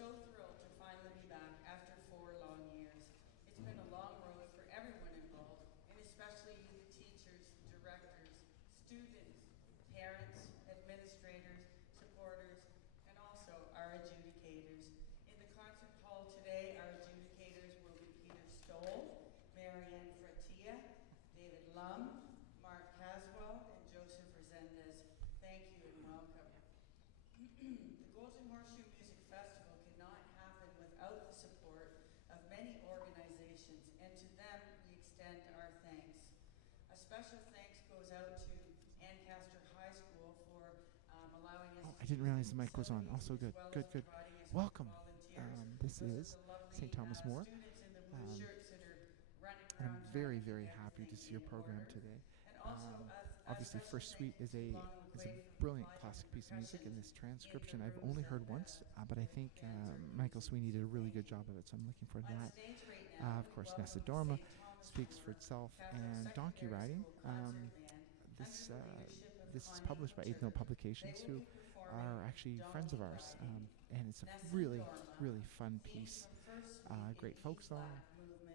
so thrilled to finally be back after 4 long years. It's been a long road for everyone involved, and especially you, the teachers, directors, students, parents, administrators, supporters, and also our adjudicators. In the concert hall today, our adjudicators will be Peter Stoll, Marianne Fratia, David Lum, Mark Caswell, and Joseph Resendez. Thank you and welcome. The Golden Horseshoe Music Festival cannot happen without the support of many organizations, and to them we extend our thanks. A special thanks goes out to Ancaster High School for allowing us I didn't realize the mic was on. Also good. Good. Welcome. This is St. Thomas More. And I'm very, very happy to see your program today. Obviously, First Suite is a brilliant classic piece of music, and this transcription I've only heard once, but I think Michael Sweeney did a really good job of it, so I'm looking forward to that. Of course, Nessa Dorma speaks for itself, and Donkey Riding. This is published by Eighth Note Publications, who are actually friends of ours, and it's a really, really fun piece. Great folk song,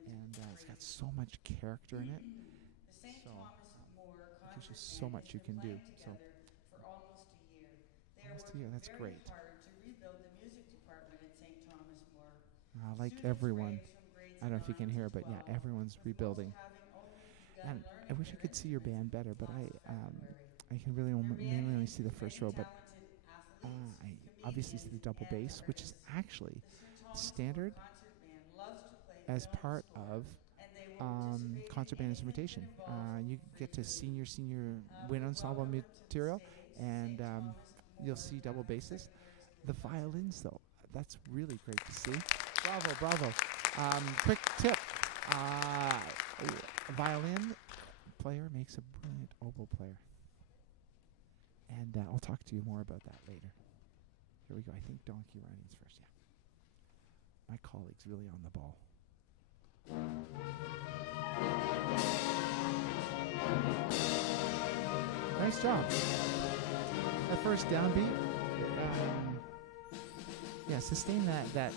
and it's got so much character in it. So there's just so much you can do. So almost a year. That's great. To rebuild the music department at St. Thomas More. Like everyone, I don't know if you can hear, but yeah, everyone's rebuilding. And I wish I could see your band better, but I can really mainly only see the first row. But I obviously see the double bass, which is actually standard as part of concert band instrumentation. You get to senior wind ensemble material, and you'll see double basses. The violins, though, that's really great to see. Bravo. Quick tip: a violin player makes a brilliant oboe player, and I'll talk to you more about that later. Here we go. I think Donkey Riding's first. Yeah, my colleague's really on the ball. Nice job. That first downbeat. Sustain that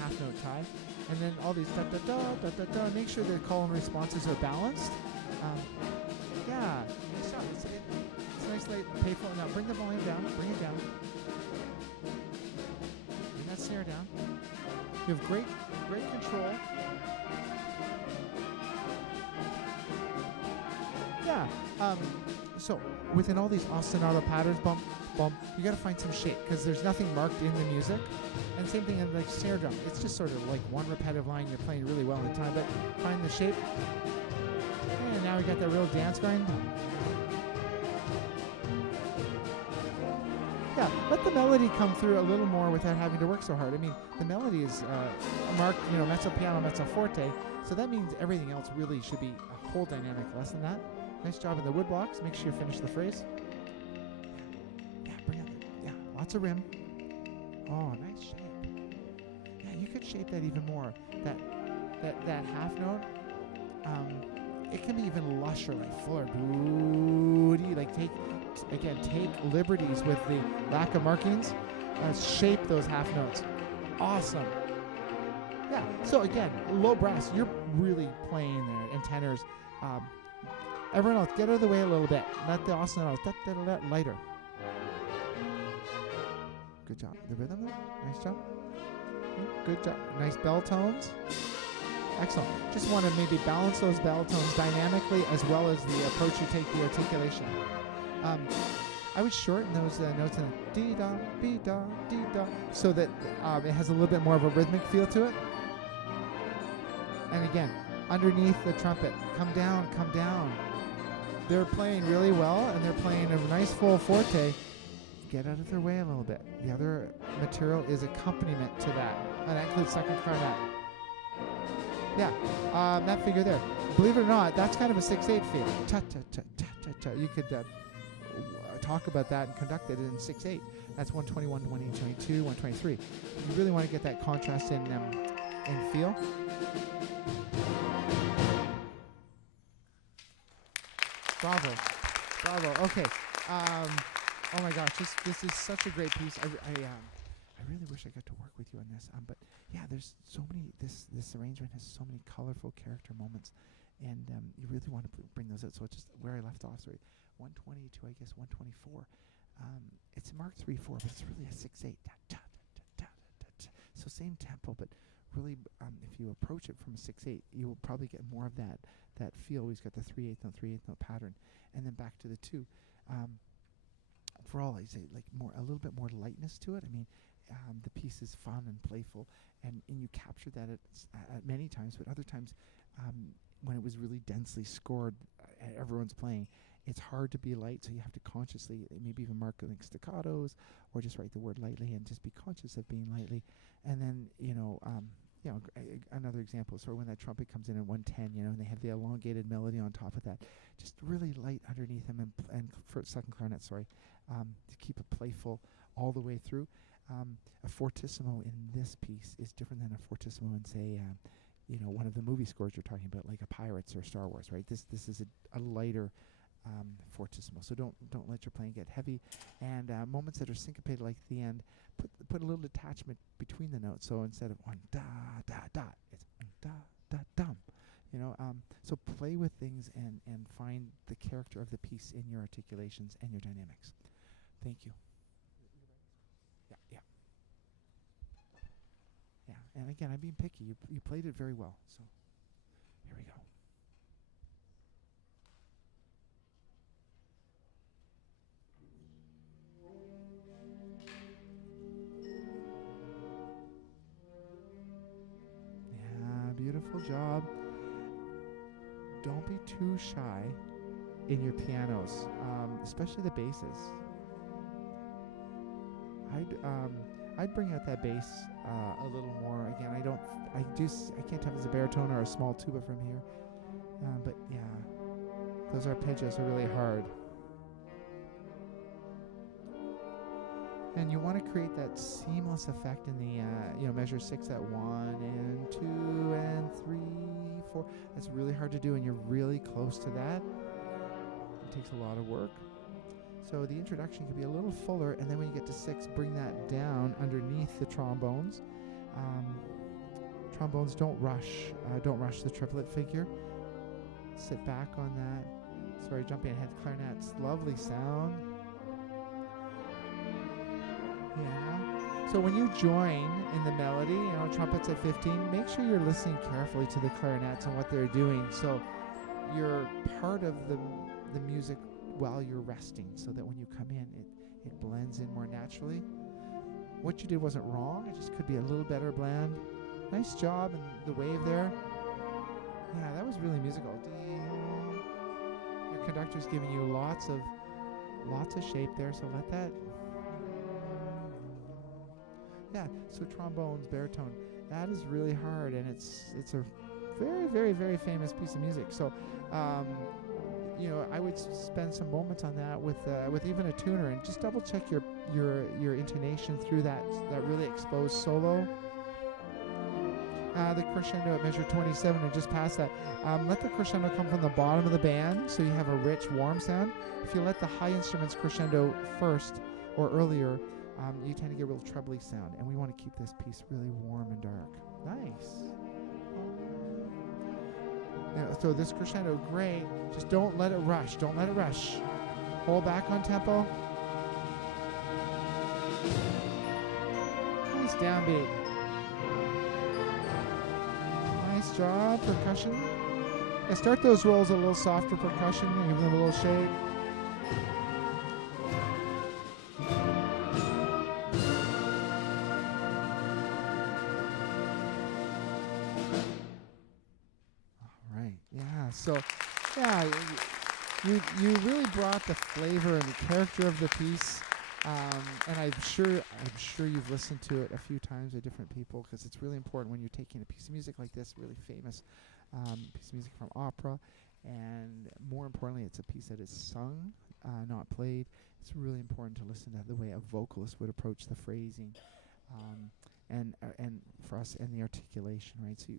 half note tie, and then all these da da da da da da. Make sure the call and responses are balanced. Nice job. It's a nice light payphone. Now bring the volume down. Bring it down. Bring that snare down. You have great control. So within all these ostinato patterns, bump, you gotta find some shape, because there's nothing marked in the music. And same thing in like snare drum. It's just sort of like one repetitive line you're playing really well in time, but find the shape. And now we got that real dance going. Yeah, let the melody come through a little more without having to work so hard. I mean, the melody is marked, mezzo piano, mezzo forte, so that means everything else really should be a whole dynamic lesson than that. Nice job in the wood blocks. Make sure you finish the phrase. Bring up lots of rim. Oh, nice shape. Yeah, you could shape that even more. That half note, it can be even lusher, like fuller, booty. Like take liberties with the lack of markings. Shape those half notes. Awesome. Yeah. So again, low brass. You're really playing there, and tenors. Everyone else, get out of the way a little bit. Let the ostinatos lighter. Good job. The rhythm there? Nice job. Good job. Nice bell tones. Excellent. Just want to maybe balance those bell tones dynamically, as well as the approach you take, the articulation. I would shorten those notes in dee-da, be-da, dee-da, so that it has a little bit more of a rhythmic feel to it. And again, underneath the trumpet, come down. They're playing really well, and they're playing a nice full forte. Get out of their way a little bit. The other material is accompaniment to that, and that includes second clarinet. Yeah, that figure there. Believe it or not, that's kind of a 6/8 figure. Cha-cha-cha-cha-cha-cha. You could talk about that and conduct it in 6/8. That's 121, 122, 123. You really want to get that contrast in feel. Bravo. Okay. Oh my gosh, this is such a great piece. I really wish I got to work with you on this. But yeah, there's so many. This arrangement has so many colorful character moments, and you really want to bring those out. So just where I left off, sorry, 120 to I guess 124. It's marked 3/4, but it's really a 6/8. So same tempo, but really, if you approach it from a 6/8, you will probably get more of that feel. We've got the 3/8 note, 3/8 note pattern, and then back to the 2. For all, I say like a little bit more lightness to it. I mean, the piece is fun and playful, and you captured that at many times, but other times, when it was really densely scored, everyone's playing. It's hard to be light, so you have to consciously maybe even mark like staccatos, or just write the word lightly and just be conscious of being lightly. And then another example. So when that trumpet comes in at 110, and they have the elongated melody on top of that, just really light underneath them, and for second clarinet, to keep it playful all the way through. A fortissimo in this piece is different than a fortissimo in, say, one of the movie scores you're talking about, like a Pirates or Star Wars, right? This is a lighter fortissimo. So don't let your playing get heavy. And moments that are syncopated, like at the end, put a little detachment between the notes. So instead of one da da da, it's da da dum. So play with things and find the character of the piece in your articulations and your dynamics. Thank you. Yeah. And again, I'm being picky. You played it very well. So here we go. Yeah, beautiful job. Don't be too shy in your pianos, especially the basses. I'd bring out that bass a little more. Again, I can't tell if it's a baritone or a small tuba from here, but yeah, those arpeggios are really hard. And you want to create that seamless effect in the measure 6 at 1 and 2 and 3, 4. That's really hard to do, and you're really close to that. It takes a lot of work. So the introduction can be a little fuller, and then when you get to 6, bring that down underneath the trombones. Trombones don't rush the triplet figure. Sit back on that. Sorry, jumping ahead. Clarinets, lovely sound. Yeah. So when you join in the melody, trumpets at 15, make sure you're listening carefully to the clarinets and what they're doing. So you're part of the music while you're resting, so that when you come in, it blends in more naturally. What you did wasn't wrong, it just could be a little better blend. Nice job in the wave there. Yeah, that was really musical. Your conductor's giving you lots of shape there, so let that. Yeah, so trombones, baritone, that is really hard, and it's a very, very, very famous piece of music. So I would spend some moments on that with even a tuner, and just double check your intonation through that really exposed solo. The crescendo at measure 27, and just past that, let the crescendo come from the bottom of the band, so you have a rich, warm sound. If you let the high instruments crescendo first or earlier, you tend to get a real trebly sound, and we want to keep this piece really warm and dark. Nice. So this crescendo, great. Just don't let it rush. Don't let it rush. Hold back on tempo. Nice downbeat. Nice job, percussion. Yeah, start those rolls a little softer percussion, give them a little shape. So, yeah, you really brought the flavor and the character of the piece, and I'm sure you've listened to it a few times with different people, because it's really important when you're taking a piece of music like this, really famous piece of music from opera, and more importantly, it's a piece that is sung, not played. It's really important to listen to the way a vocalist would approach the phrasing, and for us, and the articulation, right? So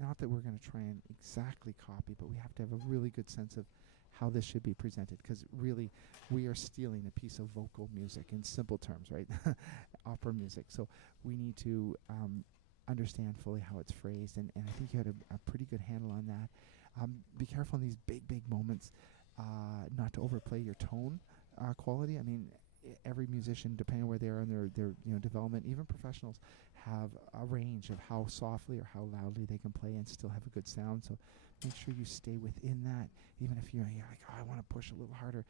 not that we're going to try and exactly copy, but we have to have a really good sense of how this should be presented, because really we are stealing a piece of vocal music in simple terms, right? Opera music. So we need to understand fully how it's phrased, and I think you had a pretty good handle on that. Be careful in these big moments not to overplay your tone quality. I mean, every musician, depending on where they are in their development, even professionals, have a range of how softly or how loudly they can play and still have a good sound. So make sure you stay within that, even if you're like, oh, I want to push a little harder.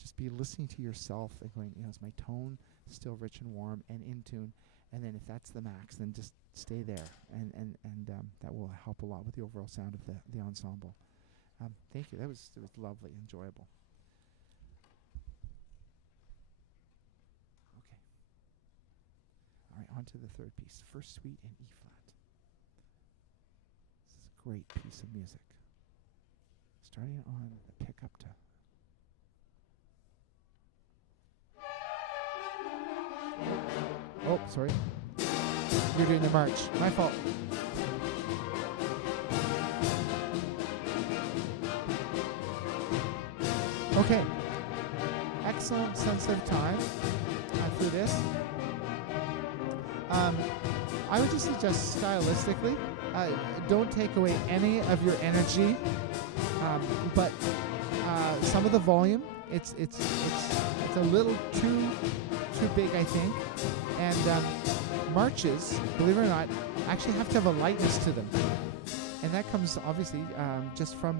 Just be listening to yourself and going, is my tone still rich and warm and in tune? And then if that's the max, then just stay there, and that will help a lot with the overall sound of the ensemble. Thank you. It was lovely, enjoyable. Okay. All right, on to the third piece, First Suite in E flat. This is a great piece of music. Starting on the pickup to. Oh, sorry. You're doing the march. My fault. Okay. Excellent sense of time through this. I would just suggest stylistically, don't take away any of your energy, but some of the volume, it's a little too big, I think. And marches, believe it or not, actually have to have a lightness to them. And that comes obviously just from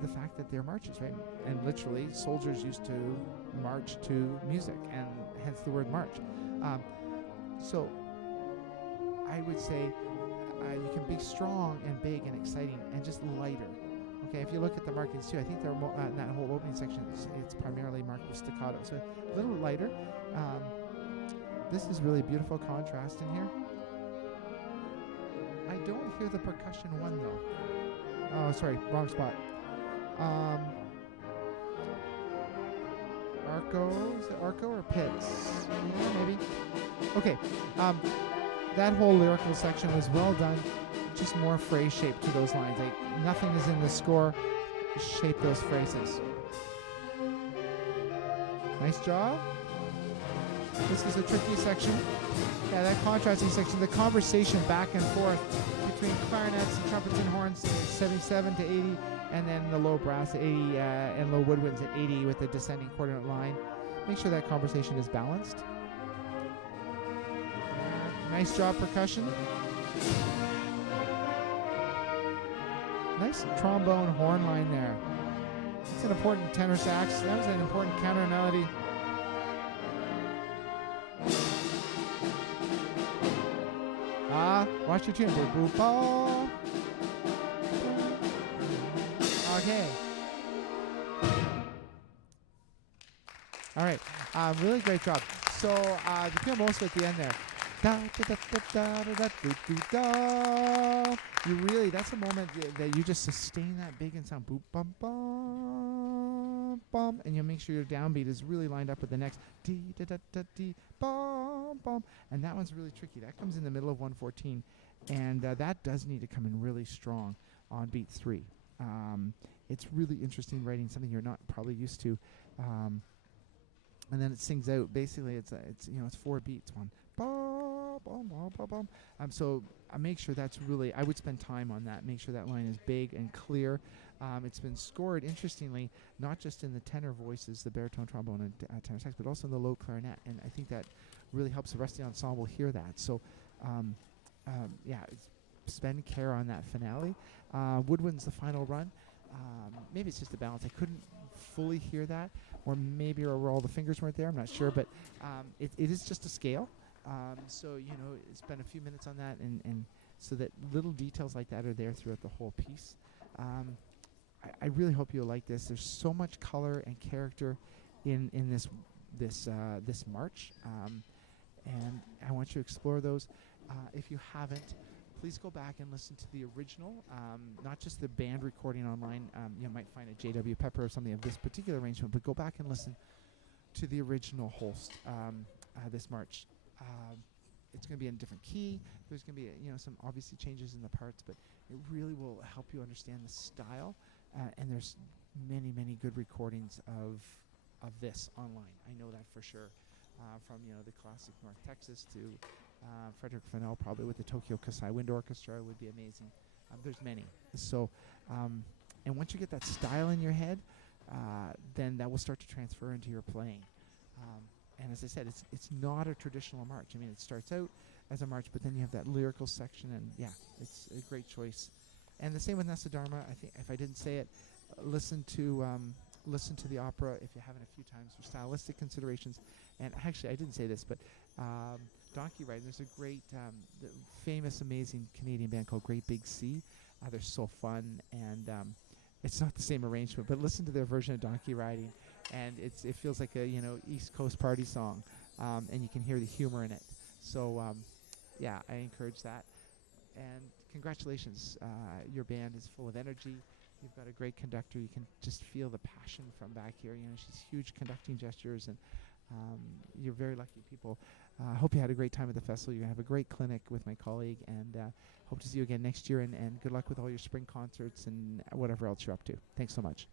the fact that they're marches, right? And literally, soldiers used to march to music, and hence the word march. So I would say you can be strong and big and exciting and just lighter. Okay, if you look at the markings too, I think they're in that whole opening section, it's primarily marked with staccato, so a little lighter. This is really beautiful contrast in here. I don't hear the percussion one though. Oh, sorry, wrong spot. Arco, is it Arco or Pitts? Yeah, maybe. Okay, that whole lyrical section was well done. Just more phrase shape to those lines. Like nothing is in the score. Shape those phrases. Nice job. This is a tricky section. Yeah, that contrasting section, the conversation back and forth between clarinets and trumpets and horns, 77 to 80, and then the low brass at 80 and low woodwinds at 80 with the descending quarter note line. Make sure that conversation is balanced. Nice job, percussion. Nice trombone horn line there. It's an important tenor sax. That was an important counter melody. Watch your tune. Boop, boop, ball. Okay. All right. Really great job. So the piano most at the end there. Da, da, da, da, da, da, da, da, da. You really, that's a moment that you just sustain that big and sound. Boop, bum, bum, bum. And you'll make sure your downbeat is really lined up with the next. Dee, da, da, da, dee, bum, bum. And that one's really tricky. That comes in the middle of 114. And that does need to come in really strong on beat 3. It's really interesting writing something you're not probably used to. And then it sings out. Basically, it's 4 beats. One, bum, bum, bum, bum, bum. So I make sure that's really. I would spend time on that. Make sure that line is big and clear. It's been scored interestingly, not just in the tenor voices, the baritone, trombone, and tenor sax, but also in the low clarinet. And I think that really helps the rest of the ensemble hear that. So, spend care on that finale. Woodwind's the final run. Maybe it's just a balance. I couldn't fully hear that, or maybe all the fingers weren't there. I'm not sure, but it is just a scale. So spend a few minutes on that, and so that little details like that are there throughout the whole piece. I really hope you'll like this. There's so much color and character in this march, and I want you to explore those. If you haven't, please go back and listen to the original, not just the band recording online. You might find a J.W. Pepper or something of this particular arrangement, but go back and listen to the original Holst, this march. It's going to be in a different key. There's going to be some obviously changes in the parts, but it really will help you understand the style. And there's many good recordings of this online. I know that for sure. From the classic North Texas to Frederick Fennell, probably with the Tokyo Kasai Wind Orchestra would be amazing. There's many. So, and once you get that style in your head, then that will start to transfer into your playing. And as I said, it's not a traditional march. I mean, it starts out as a march, but then you have that lyrical section, and yeah, it's a great choice. And the same with Nasa Dharma. I think if I didn't say it, listen to the opera if you haven't a few times for stylistic considerations. And actually, I didn't say this, but donkey riding. There's a great, famous, amazing Canadian band called Great Big Sea. They're so fun, and it's not the same arrangement, but listen to their version of donkey riding, and it feels like a East Coast party song, and you can hear the humor in it. So yeah, I encourage that. And congratulations, your band is full of energy. You've got a great conductor. You can just feel the passion from back here. She's huge conducting gestures, and you're very lucky people. I hope you had a great time at the festival. You're going to have a great clinic with my colleague, and hope to see you again next year, and good luck with all your spring concerts and whatever else you're up to. Thanks so much.